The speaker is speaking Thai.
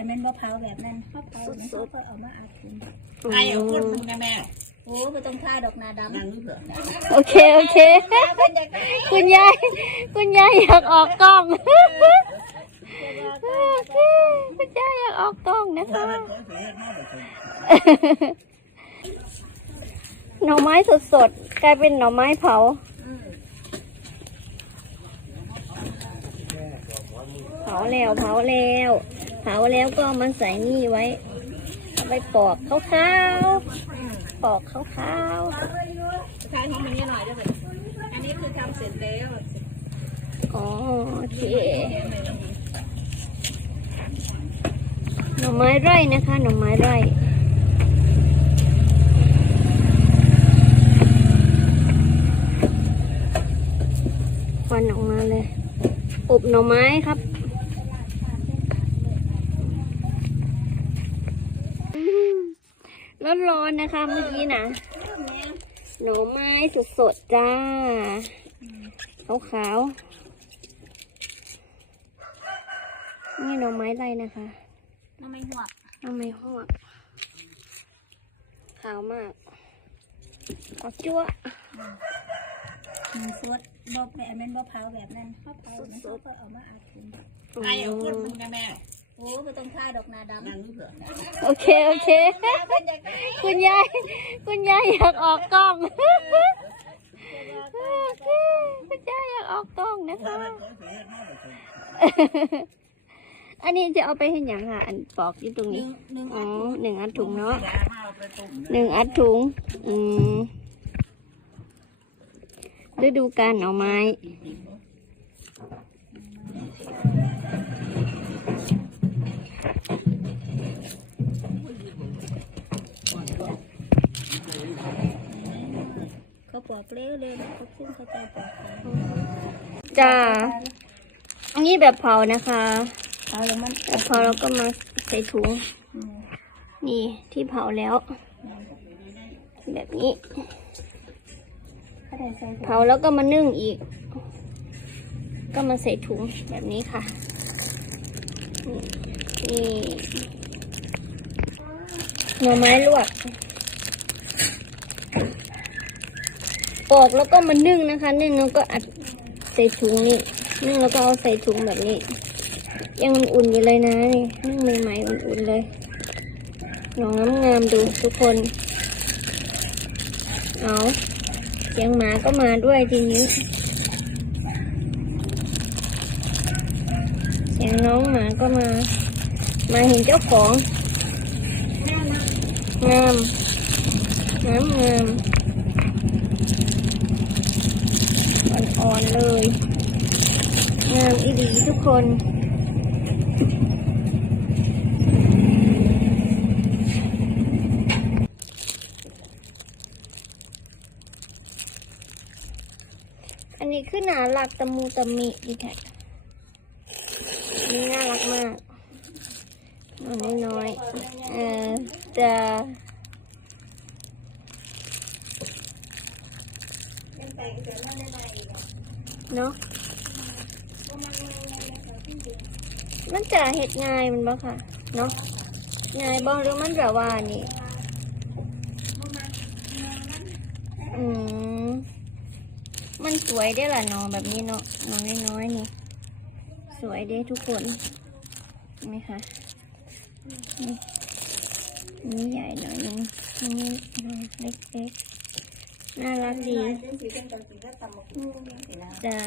อันนั้นมะพร้าวแบบนั้นมะพร้าวนั้นเขาก็เอามาอัดถุงไอ้เอาคนมึงนะแม่โอ้ไม่ต้องท่าดอกนาดำนั่งนี่เถอะโอเคโอเค เป็นอย่างไรคุณยายคุณยายอยากออกกล้องโอเคคุณยายอยากออกกล้องนะคะหน่อไม้สดๆกลายเป็นหน่อไม้เผาเผาแล้วเผาแล้ว เผาแล้วก็เอามาใส่นี่ไว้เอาไปปอกขาวๆปอกขาวใช้ของมันนี่หน่อยด้วยอันนี้คือทำเสร็จแล้วๆอ๋อโอเคหน่อไม้ไร่นะคะหน่อไม้ไร่ควันออกมาเลย อบหน่อไม้ครับอืม ร้อนๆนะคะเมื่อกี้นะหน่อไม้สดๆจ้า ขาวๆ นี่หน่อไม้ไรนะคะน้ำไม่หัวหน่อไม้หอกขาวมากออกจั่วมีสดบอกแบบอันนั้นมะพร้าวแบบนั้นมะพร้าวนั้นเขาก็เอามาอัดถุงไอ้เอาคนมึงนะแม่ โอ้ไม่ต้องท่าดอกนาดำนั่งนี่เถอะโอเค โอเคเป็นอย่างไรคุณยาย คุณยายอยากออกกล้อง โอเค คุณยายอยากออกกล้องนะคะ อันนี้จะเอาไปให้หยังค่ะ อันปอกอยู่ตรงหนึ่นี้งหนึ่งอ๋อหนึ่งอัดถุงเนาะยามาเอาไปต้มหนึ่งอัดถุง อืมฤดูการหน่อไม้ เขาปอกเล้วเลยเขาขึ้นเขาใจปอกจ้า อันนี้แบบเผานะคะเอาแล้วมันแบบเผาแล้วก็มาใส่ถุง นี่ที่เผาแล้ว แบบนี้เผาแล้วก็มานึ่งอีก ก็มาใส่ถุงแบบนี้ค่ะ นี่นี่หน่อไม้ลวก ปอกแล้วก็มานึ่งนะคะ นึ่งแล้วก็อัดใส่ถุงนี่ นึ่งแล้วก็เอาใส่ถุงแบบนี้ ยังอุ่นอยู่เลยนะนี่นึ่งใหม่ๆอุ่นๆเลยหน่องงามๆดูทุกคน เอาเสียงหมาก็มาด้วยทีนี้เสียงน้องหมาก็มา มาเห็นเจ้าของงามงามงาม อนเลยงามอีดีทุกคนอันนี้คือหนาหลักตะมูตะมิดีแท็อันนี้น่ารักมากนอนน้อยๆเออจะ เนาะมันจะเห็ดง่ายมันบ่ค่ะ เนาะง่ายบ่หรือมันแบบว่านี่อืมมันสวยได้ล่ะเนาะแบบนี้เนาะน้อยน้อยๆนี่ สวยเด้ทุกคนไหมคะนี่นี่ใหญ่หน่อยนึงนี่น้อยเล็กๆ น่ารักดีจ้า